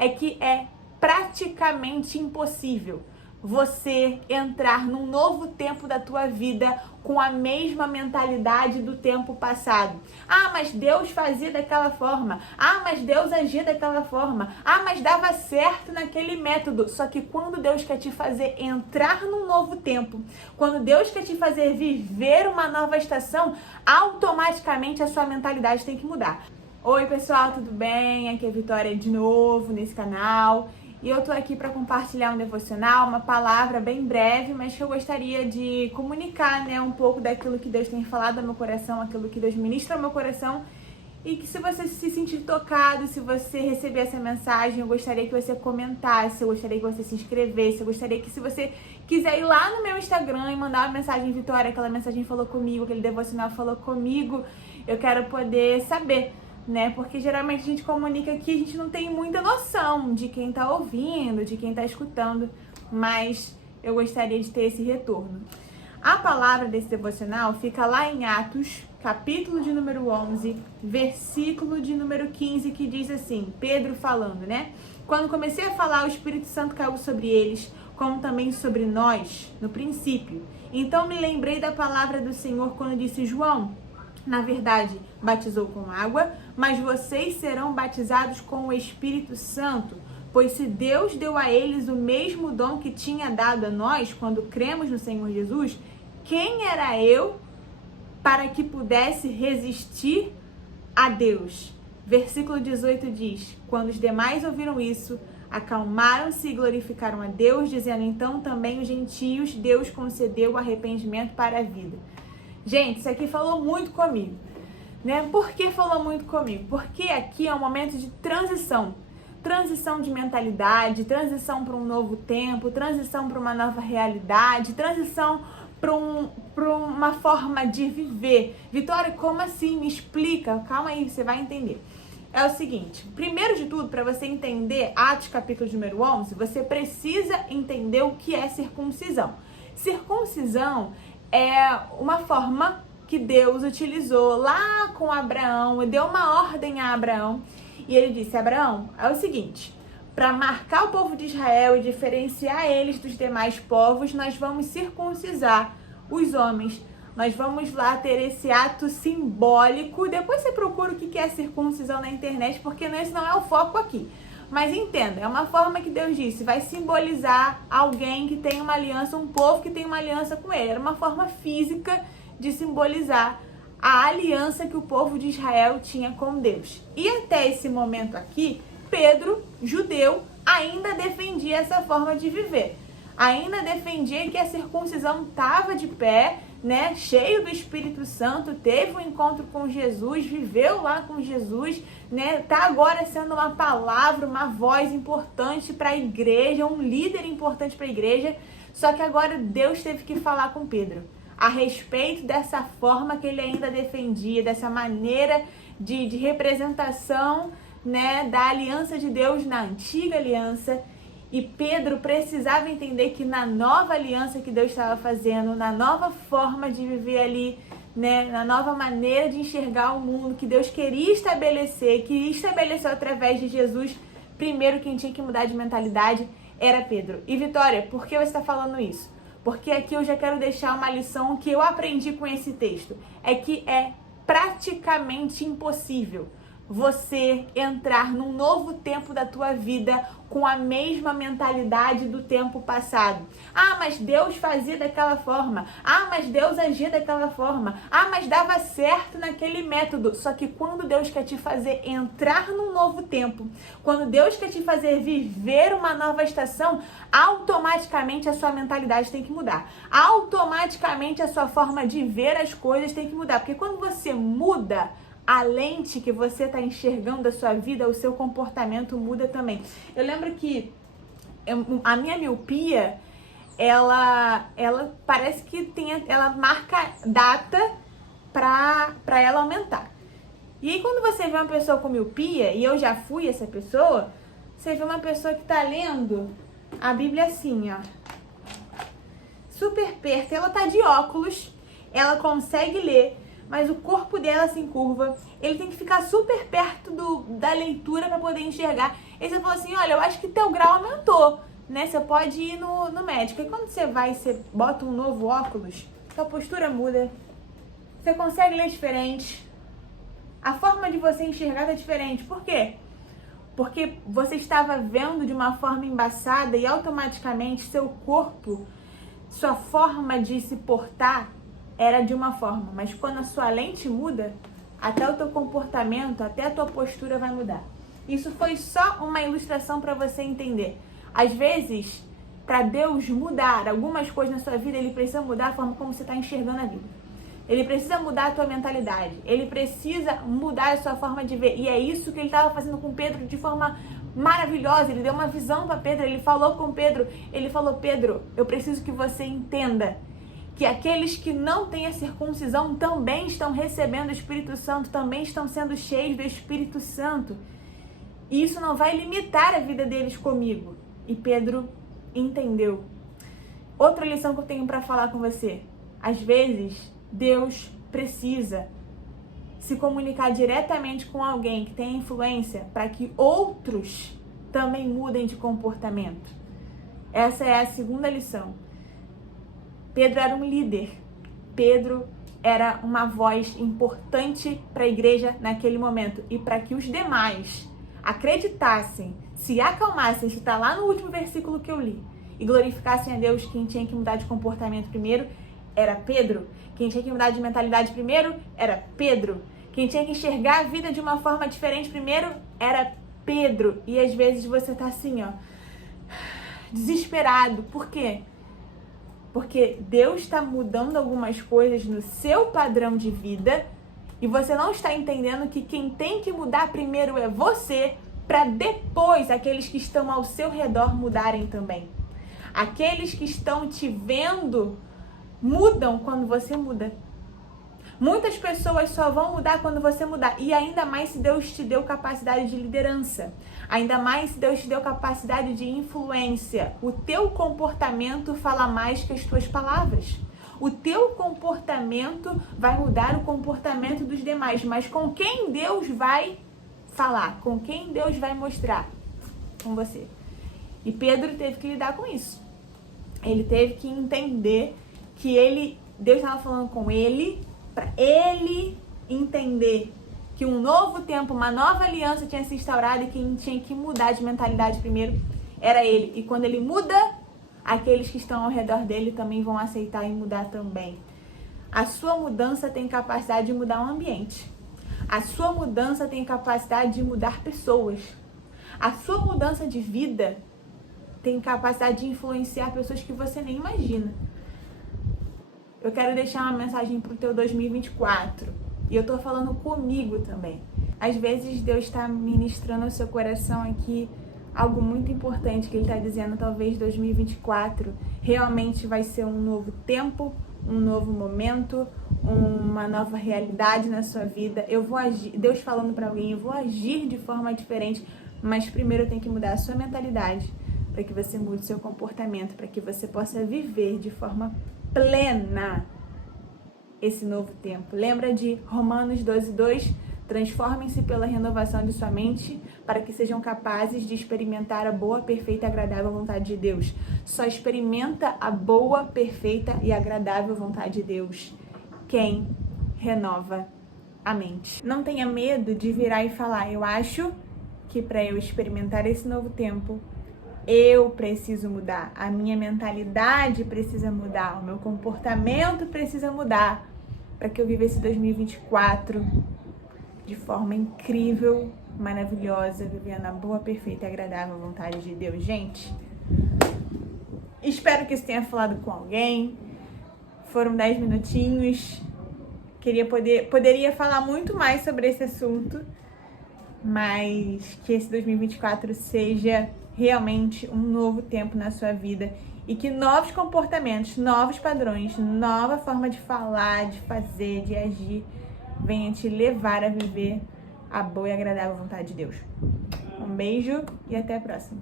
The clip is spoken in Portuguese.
é que é praticamente impossível você entrar num novo tempo da tua vida com a mesma mentalidade do tempo passado. Ah, mas Deus fazia daquela forma. Ah, mas Deus agia daquela forma. Ah, mas dava certo naquele método. Só que quando Deus quer te fazer entrar num novo tempo, quando Deus quer te fazer viver uma nova estação, automaticamente a sua mentalidade tem que mudar. Oi pessoal, tudo bem? Aqui é a Vitória de novo nesse canal. E eu tô aqui para compartilhar um devocional, uma palavra bem breve, mas que eu gostaria de comunicar, né, um pouco daquilo que Deus tem falado ao meu coração, aquilo que Deus ministra ao meu coração. E que se você se sentir tocado, se você receber essa mensagem, eu gostaria que você comentasse, eu gostaria que você se inscrevesse, eu gostaria que se você quiser ir lá no meu Instagram e mandar uma mensagem, Vitória, aquela mensagem falou comigo, aquele devocional falou comigo, eu quero poder saber, né? Porque geralmente a gente comunica aqui, a gente não tem muita noção de quem tá ouvindo, de quem tá escutando, mas eu gostaria de ter esse retorno. A palavra desse devocional fica lá em Atos, capítulo de número 11, versículo de número 15, que diz assim, Pedro falando, né? Quando comecei a falar, o Espírito Santo caiu sobre eles, como também sobre nós, no princípio. Então me lembrei da palavra do Senhor quando disse, João, na verdade, batizou com água, mas vocês serão batizados com o Espírito Santo, pois se Deus deu a eles o mesmo dom que tinha dado a nós quando cremos no Senhor Jesus, quem era eu para que pudesse resistir a Deus? Versículo 18 diz, quando os demais ouviram isso, acalmaram-se e glorificaram a Deus, dizendo, então também os gentios Deus concedeu o arrependimento para a vida. Gente, isso aqui falou muito comigo, né? Por que falou muito comigo? Porque aqui é um momento de transição. Transição de mentalidade, transição para um novo tempo, transição para uma nova realidade, transição para uma forma de viver. Vitória, como assim? Me explica. Calma aí, você vai entender. É o seguinte, primeiro de tudo, para você entender Atos capítulo número 11, você precisa entender o que é circuncisão. Circuncisão é uma forma que Deus utilizou lá com Abraão, e deu uma ordem a Abraão, e ele disse, Abraão, é o seguinte, para marcar o povo de Israel e diferenciar eles dos demais povos, nós vamos circuncisar os homens, nós vamos lá ter esse ato simbólico, depois você procura o que é circuncisão na internet, porque esse não é o foco aqui. Mas entenda, é uma forma que Deus disse, vai simbolizar alguém que tem uma aliança, um povo que tem uma aliança com ele. Era uma forma física de simbolizar a aliança que o povo de Israel tinha com Deus. E até esse momento aqui, Pedro, judeu, ainda defendia essa forma de viver. Ainda defendia que a circuncisão estava de pé, né, cheio do Espírito Santo, teve um encontro com Jesus, viveu lá com Jesus, né, tá agora sendo uma palavra, uma voz importante para a igreja, um líder importante para a igreja, só que agora Deus teve que falar com Pedro a respeito dessa forma que ele ainda defendia, dessa maneira de representação, né, da aliança de Deus na antiga aliança. E Pedro precisava entender que na nova aliança que Deus estava fazendo, na nova forma de viver ali, né, na nova maneira de enxergar o mundo que Deus queria estabelecer, que estabeleceu através de Jesus, primeiro quem tinha que mudar de mentalidade era Pedro. E Vitória, por que você está falando isso? Porque aqui eu já quero deixar uma lição que eu aprendi com esse texto. É que é praticamente impossível você entrar num novo tempo da tua vida com a mesma mentalidade do tempo passado. Ah, mas Deus fazia daquela forma. Ah, mas Deus agia daquela forma. Ah, mas dava certo naquele método. Só que quando Deus quer te fazer entrar num novo tempo, quando Deus quer te fazer viver uma nova estação, automaticamente a sua mentalidade tem que mudar. Automaticamente a sua forma de ver as coisas tem que mudar. Porque quando você muda, a lente que você está enxergando da sua vida, o seu comportamento muda também. Eu lembro que a minha miopia, ela parece que ela marca data para ela aumentar. E aí quando você vê uma pessoa com miopia, e eu já fui essa pessoa, você vê uma pessoa que está lendo a Bíblia assim, ó, super perto, ela tá de óculos, ela consegue ler, mas o corpo dela se encurva, ele tem que ficar super perto da leitura para poder enxergar. E você falou assim, olha, eu acho que teu grau aumentou, né? Você pode ir no médico. E quando você vai, você bota um novo óculos, sua postura muda. Você consegue ler diferente. A forma de você enxergar tá diferente. Por quê? Porque você estava vendo de uma forma embaçada e automaticamente seu corpo, sua forma de se portar era de uma forma. Mas quando a sua lente muda, até o teu comportamento, até a tua postura vai mudar. Isso foi só uma ilustração para você entender. Às vezes, para Deus mudar algumas coisas na sua vida, Ele precisa mudar a forma como você está enxergando a vida. Ele precisa mudar a tua mentalidade. Ele precisa mudar a sua forma de ver. E é isso que ele estava fazendo com Pedro de forma maravilhosa. Ele deu uma visão para Pedro. Ele falou com Pedro. Ele falou, Pedro, eu preciso que você entenda que aqueles que não têm a circuncisão também estão recebendo o Espírito Santo, também estão sendo cheios do Espírito Santo. E isso não vai limitar a vida deles comigo. E Pedro entendeu. Outra lição que eu tenho para falar com você. Às vezes, Deus precisa se comunicar diretamente com alguém que tem influência para que outros também mudem de comportamento. Essa é a segunda lição. Pedro era um líder. Pedro era uma voz importante para a igreja naquele momento. E para que os demais acreditassem, se acalmassem, isso está lá no último versículo que eu li, e glorificassem a Deus, quem tinha que mudar de comportamento primeiro era Pedro. Quem tinha que mudar de mentalidade primeiro era Pedro. Quem tinha que enxergar a vida de uma forma diferente primeiro era Pedro. E às vezes você tá assim, ó, desesperado. Por quê? Porque Deus está mudando algumas coisas no seu padrão de vida e você não está entendendo que quem tem que mudar primeiro é você, para depois aqueles que estão ao seu redor mudarem também. Aqueles que estão te vendo mudam quando você muda. Muitas pessoas só vão mudar quando você mudar. E ainda mais se Deus te deu capacidade de liderança. Ainda mais se Deus te deu capacidade de influência. O teu comportamento fala mais que as tuas palavras. O teu comportamento vai mudar o comportamento dos demais. Mas com quem Deus vai falar? Com quem Deus vai mostrar? Com você. E Pedro teve que lidar com isso. Ele teve que entender que Deus estava falando com ele, para ele entender que um novo tempo, uma nova aliança tinha se instaurado e quem tinha que mudar de mentalidade primeiro era ele. E quando ele muda, aqueles que estão ao redor dele também vão aceitar e mudar também. A sua mudança tem capacidade de mudar o ambiente. A sua mudança tem capacidade de mudar pessoas. A sua mudança de vida tem capacidade de influenciar pessoas que você nem imagina. Eu quero deixar uma mensagem pro teu 2024. E eu tô falando comigo também. Às vezes Deus está ministrando ao seu coração aqui algo muito importante que Ele está dizendo, talvez 2024 realmente vai ser um novo tempo, um novo momento, uma nova realidade na sua vida. Eu vou agir, Deus falando para alguém, eu vou agir de forma diferente, mas primeiro eu tenho que mudar a sua mentalidade para que você mude o seu comportamento, para que você possa viver de forma plena esse novo tempo. Lembra de Romanos 12:2? Transformem-se pela renovação de sua mente para que sejam capazes de experimentar a boa, perfeita e agradável vontade de Deus. Só experimenta a boa, perfeita e agradável vontade de Deus quem renova a mente. Não tenha medo de virar e falar, eu acho que para eu experimentar esse novo tempo, eu preciso mudar, a minha mentalidade precisa mudar, o meu comportamento precisa mudar para que eu viva esse 2024 de forma incrível, maravilhosa, vivendo a boa, perfeita e agradável vontade de Deus. Gente, espero que isso tenha falado com alguém. Foram 10 minutinhos. Poderia falar muito mais sobre esse assunto, mas que esse 2024 seja realmente um novo tempo na sua vida e que novos comportamentos, novos padrões, nova forma de falar, de fazer, de agir venha te levar a viver a boa e agradável vontade de Deus. Um beijo e até a próxima.